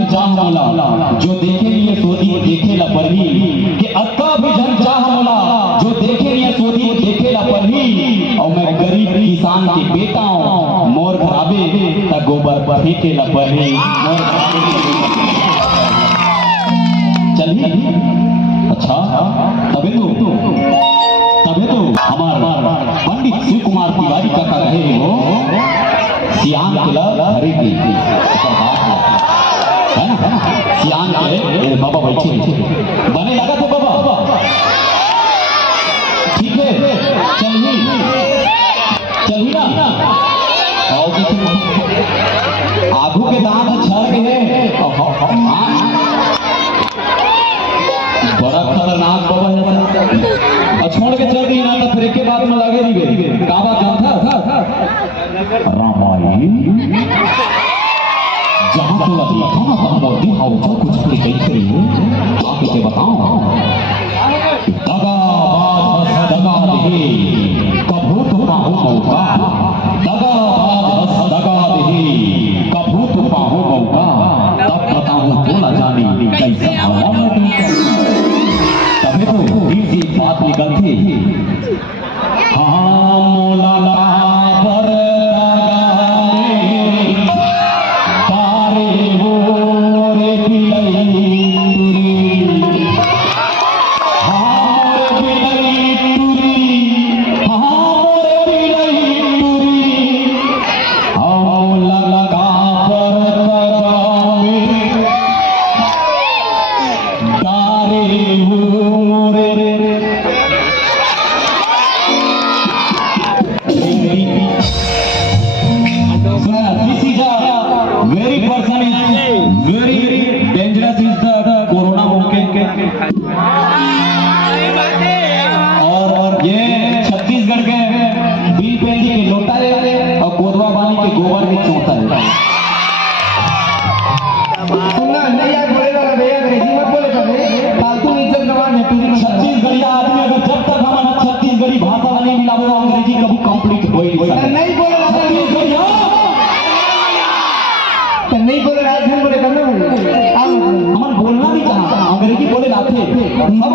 जो देखे लिए सोदी देखे ला परही कि अक्का भी जन चाह मोला जो देखे लिए सोदी देखे ला परही और मैं गरीब किसान के बेटा हूं मोर खराबे त गोबर फेंके ला परही चलिए अच्छा तबे तो हमारा पंडित शिव कुमार तिवारी काका रहे हो सियान किला हरी की है ना सियान के बाबा बैठे बने लगा तो बाबा ठीक है चलिए ना आओगे तुम आगू के दांत छर के है बड़ा खतरनाक बाबा है छोड़ के चल दी ना तो फिर के बाद में लगे नहीं गई काबा जानता था रामायण जहां तो लिखा ना था मोदी हाउ जो कुछ भी कही करिए आके के बताओ दगा बात दगा दे कभू तो पाहु मौका दगा बात दगा दे कभू तो पाहु मौका तब बताऊं तो ना जानी कैसे आवा मैं तबे तो दिल से बात निकलती हां मौलाना पर और ये छत्तीसगढ़ के बिल पेंडी के लोटा है और गोदवा बानी के गोबर के चौथा है सुनना नहीं यार बोलेगा भैया अंग्रेजी मत बोले कभी फालतू इज्जत गवाने छत्तीसगढ़ी आदमी अगर जब तक हमारा छत्तीसगढ़ी भाषा नहीं मिलावे अंग्रेजी कभी कंप्लीट होई नहीं बोले छत्तीसगढ़ी नहीं बोले राजस्थान बोले करना हमारे बोलना भी चाहता अंग्रेजी बोले लाते सब